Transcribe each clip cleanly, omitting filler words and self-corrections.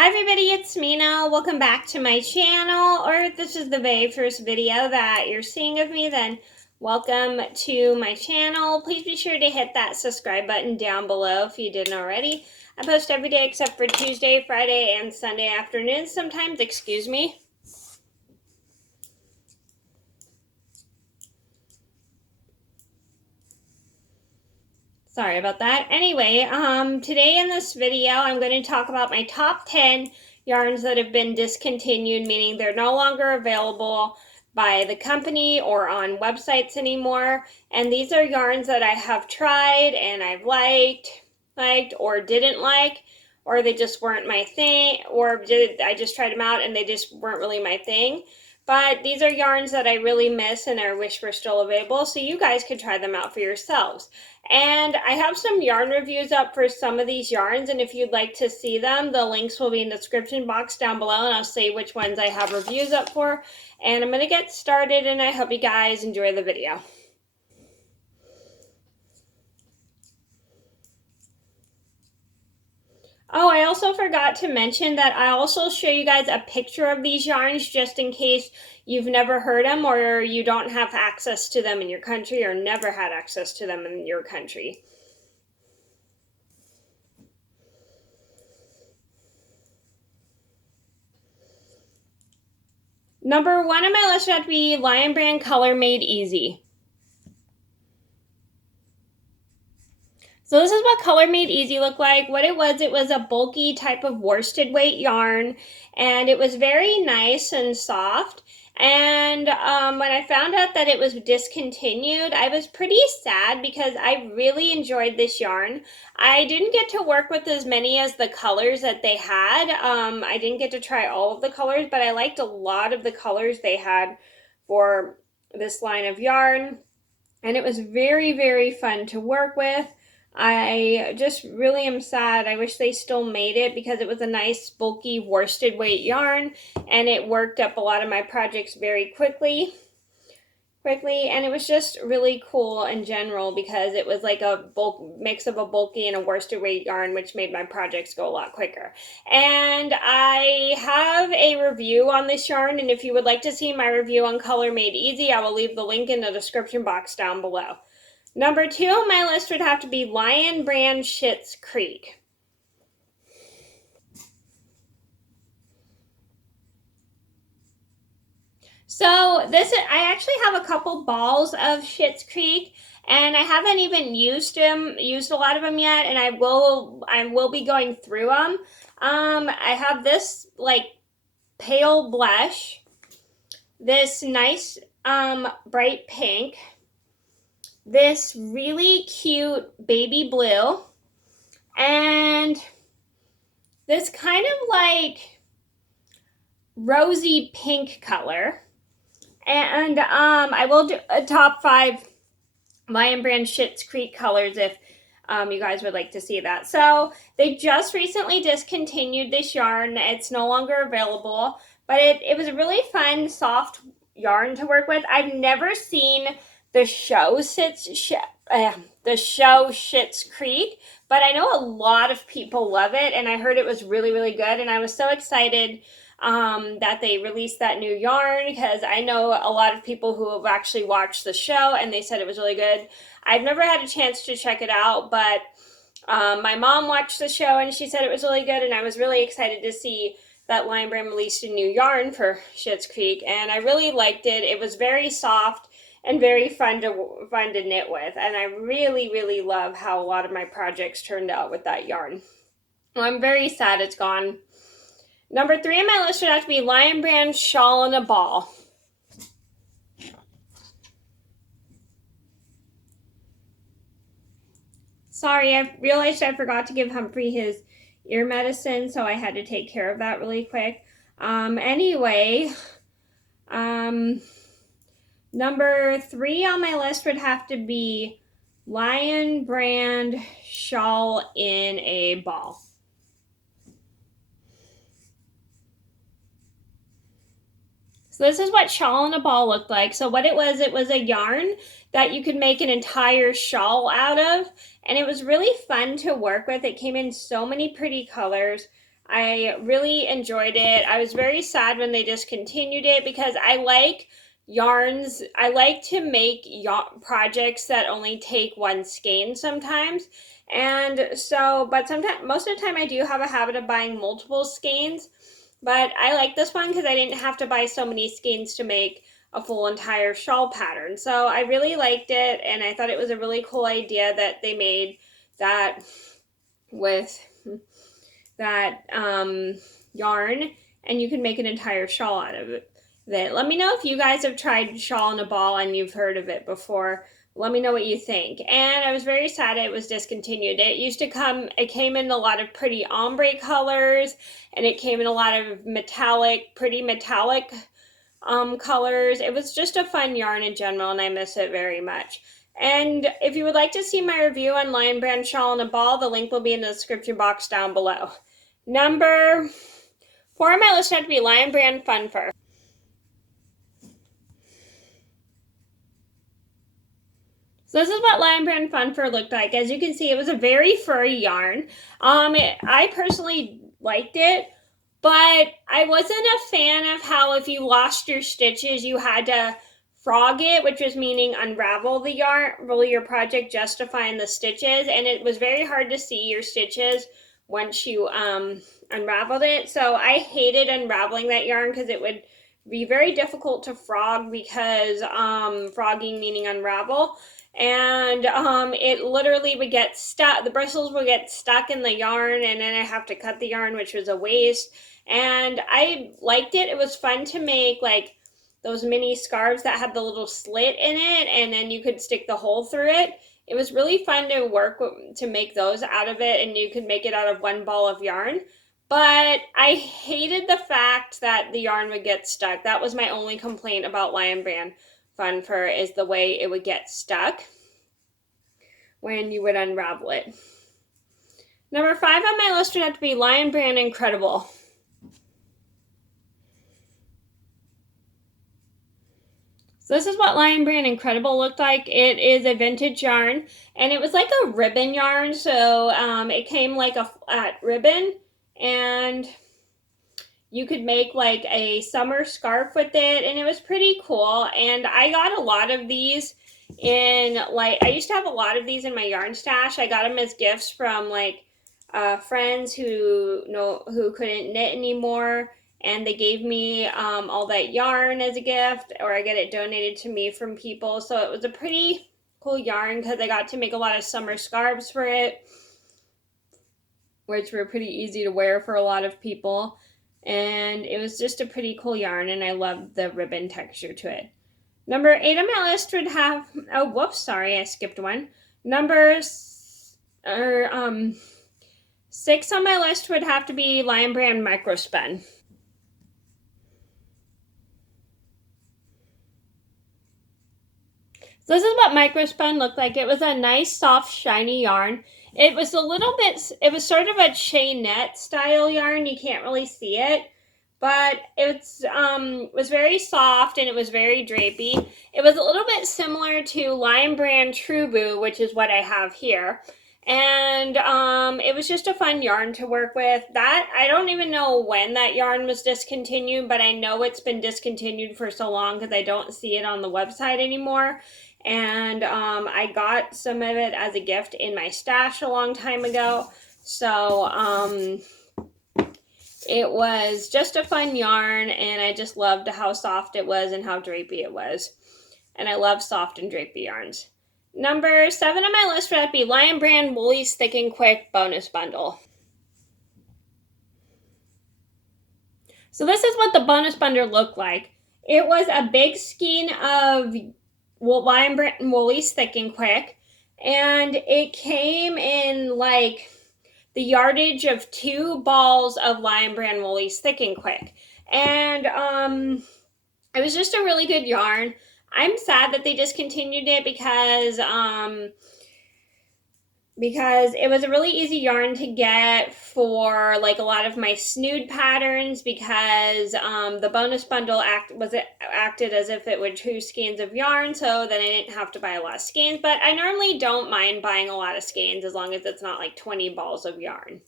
Hi everybody, it's Mena. Welcome back to my channel, or if this is the very first video that you're seeing of me, then welcome to my channel. Please be sure to hit that subscribe button down below if you didn't already. I post every day except for Tuesday, Friday, and Sunday afternoons sometimes, excuse me. Sorry about that. Anyway, today in this video, I'm going to talk about my top 10 yarns that have been discontinued, meaning they're no longer available by the company or on websites anymore. And these are yarns that I have tried and I've liked or didn't like, or they just weren't my thing, or I just tried them out and they just weren't really my thing. But these are yarns that I really miss and I wish were still available, so you guys could try them out for yourselves. And I have some yarn reviews up for some of these yarns, and if you'd like to see them, the links will be in the description box down below, and I'll say which ones I have reviews up for. And I'm going to get started, and I hope you guys enjoy the video. Oh, I also forgot to mention that I also show you guys a picture of these yarns just in case you've never heard them or you don't have access to them in your country or never had access to them in your country. Number one on my list would have to be Lion Brand Color Made Easy. So this is what Color Made Easy looked like. What it was a bulky type of worsted weight yarn, and it was very nice and soft. And when I found out that it was discontinued, I was pretty sad because I really enjoyed this yarn. I didn't get to work with as many as the colors that they had. I didn't get to try all of the colors, but I liked a lot of the colors they had for this line of yarn. And it was very, very fun to work with. I just really am sad. I wish they still made it because it was a nice bulky worsted weight yarn and it worked up a lot of my projects very quickly, and it was just really cool in general because it was like a mix of a bulky and a worsted weight yarn, which made my projects go a lot quicker. And I have a review on this yarn, and if you would like to see my review on Color Made Easy, I will leave the link in the description box down below. Number two on my list would have to be Lion Brand Schitt's Creek. So I actually have a couple balls of Schitt's Creek, and I haven't even used a lot of them yet, and I will be going through them. I have this like pale blush, this nice bright pink, this really cute baby blue, and this kind of like rosy pink color. And I will do a top 5 Lion Brand Schitt's Creek colors if you guys would like to see that. So they just recently discontinued this yarn. It's no longer available, but it was a really fun, soft yarn to work with. I've never seen the show Schitt's Creek, but I know a lot of people love it, and I heard it was really, really good, and I was so excited that they released that new yarn because I know a lot of people who have actually watched the show and they said it was really good. I've never had a chance to check it out, but my mom watched the show and she said it was really good, and I was really excited to see that Lion Brand released a new yarn for Schitt's Creek, and I really liked it. It was very soft and very fun to knit with, and I really, really love how a lot of my projects turned out with that yarn. Well, I'm very sad it's gone. Number 3 on my list would have to be Lion Brand Shawl in a Ball. Sorry, I realized I forgot to give Humphrey his ear medicine, so I had to take care of that really quick. Anyway, number 3 on my list would have to be Lion Brand Shawl in a Ball. So this is what Shawl in a Ball looked like. So what it was a yarn that you could make an entire shawl out of, and it was really fun to work with. It came in so many pretty colors. I really enjoyed it. I was very sad when they discontinued it because I like yarns. I like to make projects that only take one skein sometimes. And so, but sometimes, most of the time, I do have a habit of buying multiple skeins. But I like this one because I didn't have to buy so many skeins to make a full entire shawl pattern. So I really liked it, and I thought it was a really cool idea that they made that with that yarn, and you can make an entire shawl out of it. Let me know if you guys have tried shawl in a ball and you've heard of it before. Let me know what you think. And I was very sad it was discontinued. It came in a lot of pretty ombre colors, and it came in a lot of pretty metallic colors. It was just a fun yarn in general, and I miss it very much. And if you would like to see my review on Lion Brand Shawl in a Ball, the link will be in the description box down below. Number 4 on my list had to be Lion Brand Fun Fur. So this is what Lion Brand Fun Fur looked like. As you can see, it was a very furry yarn. I personally liked it, but I wasn't a fan of how if you lost your stitches, you had to frog it, which was meaning unravel the yarn, roll your project just to find the stitches. And it was very hard to see your stitches once you unraveled it. So I hated unraveling that yarn because it would be very difficult to frog because frogging meaning unravel. And it literally would get stuck. The bristles would get stuck in the yarn, and then I have to cut the yarn, which was a waste. And I liked it. It was fun to make like those mini scarves that had the little slit in it, and then you could stick the hole through it. It was really fun to work to make those out of it, and you could make it out of one ball of yarn. But I hated the fact that the yarn would get stuck. That was my only complaint about Lion Brand Fun Fur, is the way it would get stuck when you would unravel it. Number 5 on my list would have to be Lion Brand Incredible. So this is what Lion Brand Incredible looked like. It is a vintage yarn, and it was like a ribbon yarn. So it came like a flat ribbon, and you could make like a summer scarf with it, and it was pretty cool. And I got a lot of these I used to have a lot of these in my yarn stash. I got them as gifts from like friends who couldn't knit anymore, and they gave me all that yarn as a gift, or I get it donated to me from people. So it was a pretty cool yarn because I got to make a lot of summer scarves for it, which were pretty easy to wear for a lot of people. And it was just a pretty cool yarn, and I loved the ribbon texture to it. Number 8 on my list would have, oh, whoops, sorry, I skipped one. Number 6 on my list would have to be Lion Brand Microspun. So this is what Microspun looked like. It was a nice, soft, shiny yarn. It was it was sort of a chainette style yarn. You can't really see it, but it was very soft, and it was very drapey. It was a little bit similar to Lion Brand True, which is what I have here. And it was just a fun yarn to work with. I don't even know when that yarn was discontinued, but I know it's been discontinued for so long because I don't see it on the website anymore. And I got some of it as a gift in my stash a long time ago. So it was just a fun yarn, and I just loved how soft it was and how drapey it was. And I love soft and drapey yarns. Number 7 on my list would be Lion Brand Woolies Thick and Quick Bonus Bundle. So this is what the bonus bundle looked like. It was a big skein of Lion Brand Woolies Thick and Quick, and it came in like the yardage of 2 balls of Lion Brand Woolies Thick and Quick. And it was just a really good yarn. I'm sad that they discontinued it because it was a really easy yarn to get for like a lot of my snood patterns, because the bonus bundle acted as if it were 2 skeins of yarn, so then I didn't have to buy a lot of skeins. But I normally don't mind buying a lot of skeins as long as it's not like 20 balls of yarn.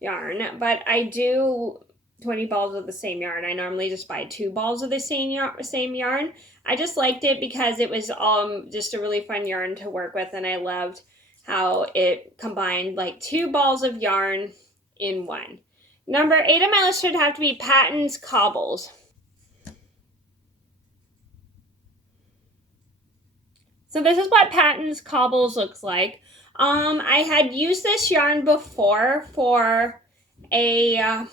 yarn, but I do 20 balls of the same yarn. I normally just buy 2 balls of the same yarn. I just liked it because it was just a really fun yarn to work with, and I loved how it combined like 2 balls of yarn in one. Number 8 on my list would have to be Patton's Cobbles. So this is what Patton's Cobbles looks like. I had used this yarn before for a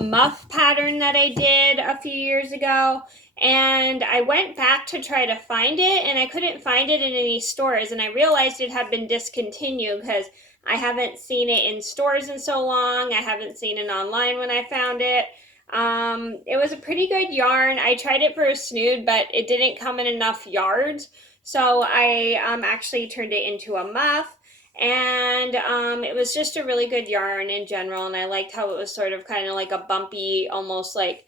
muff pattern that I did a few years ago, and I went back to try to find it, and I couldn't find it in any stores, and I realized it had been discontinued because I haven't seen it in stores in so long. I haven't seen it online when I found it. It was a pretty good yarn. I tried it for a snood, but it didn't come in enough yards, so I actually turned it into a muff. And it was just a really good yarn in general, and I liked how it was sort of kind of like a bumpy, almost like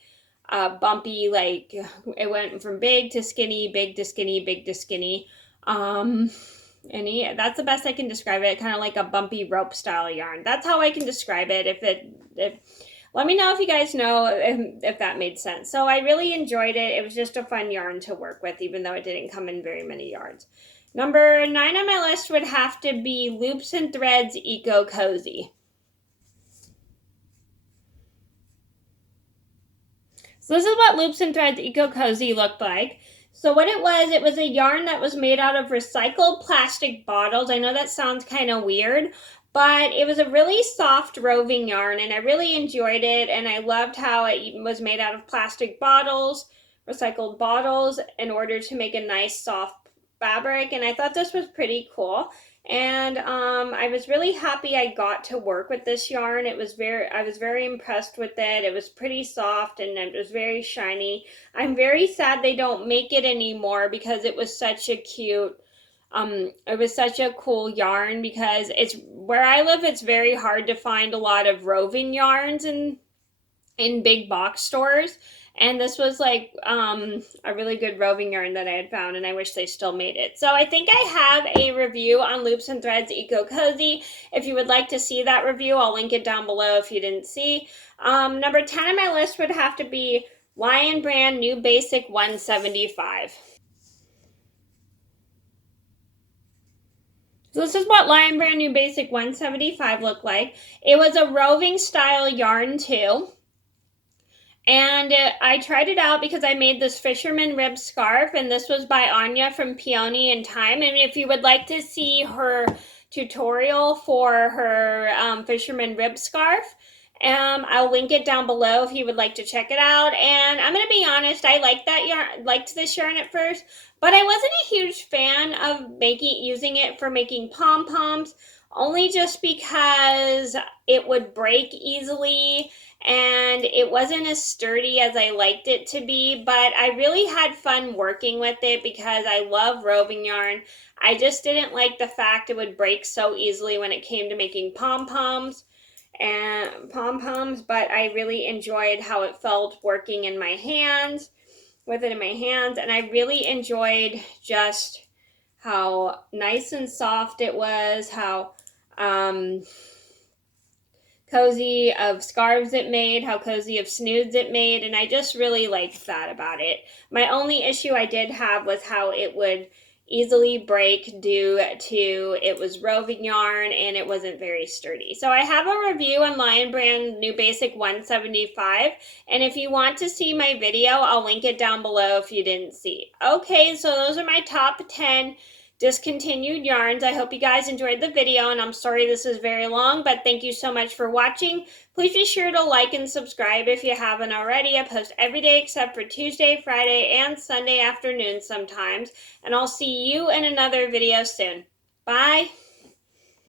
bumpy, like it went from big to skinny, big to skinny, big to skinny. That's the best I can describe it, kind of like a bumpy rope style yarn. That's how I can describe it. Let me know if you guys know if that made sense. So I really enjoyed it. It was just a fun yarn to work with, even though it didn't come in very many yards. Number 9 on my list would have to be Loops and Threads Eco Cozy. So this is what Loops and Threads Eco Cozy looked like. So what it was a yarn that was made out of recycled plastic bottles. I know that sounds kind of weird, but it was a really soft roving yarn, and I really enjoyed it, and I loved how it was made out of plastic bottles, recycled bottles, in order to make a nice soft fabric, and I thought this was pretty cool. And I was really happy I got to work with this yarn. I was very impressed with it. It was pretty soft and it was very shiny. I'm very sad they don't make it anymore because it was such a cute it was such a cool yarn, because it's where I live, it's very hard to find a lot of roving yarns in big box stores, and this was like a really good roving yarn that I had found, and I wish they still made it. So I think I have a review on Loops and Threads Eco Cozy. If you would like to see that review, I'll link it down below if you didn't see. Number 10 on my list would have to be Lion Brand New Basic 175. So this is what Lion Brand New Basic 175 looked like. It was a roving style yarn too. And I tried it out because I made this fisherman rib scarf, and this was by Anya from Peony and Time. And if you would like to see her tutorial for her fisherman rib scarf, I'll link it down below if you would like to check it out. And I'm gonna be honest, I liked this yarn at first, but I wasn't a huge fan of using it for making pom-poms, only just because it would break easily and it wasn't as sturdy as I liked it to be. But I really had fun working with it because I love roving yarn. I just didn't like the fact it would break so easily when it came to making pom-poms, but I really enjoyed how it felt working in my hands, with it in my hands, and I really enjoyed just how nice and soft it was, how cozy of scarves it made, how cozy of snoods it made, and I just really liked that about it. My only issue I did have was how it would easily break due to it was roving yarn and it wasn't very sturdy. So I have a review on Lion Brand New Basic 175, and if you want to see my video, I'll link it down below if you didn't see. Okay, so those are my top 10 discontinued yarns. I hope you guys enjoyed the video, and I'm sorry this is very long, but thank you so much for watching. Please be sure to like and subscribe if you haven't already. I post every day except for Tuesday, Friday, and Sunday afternoon sometimes, and I'll see you in another video soon. Bye!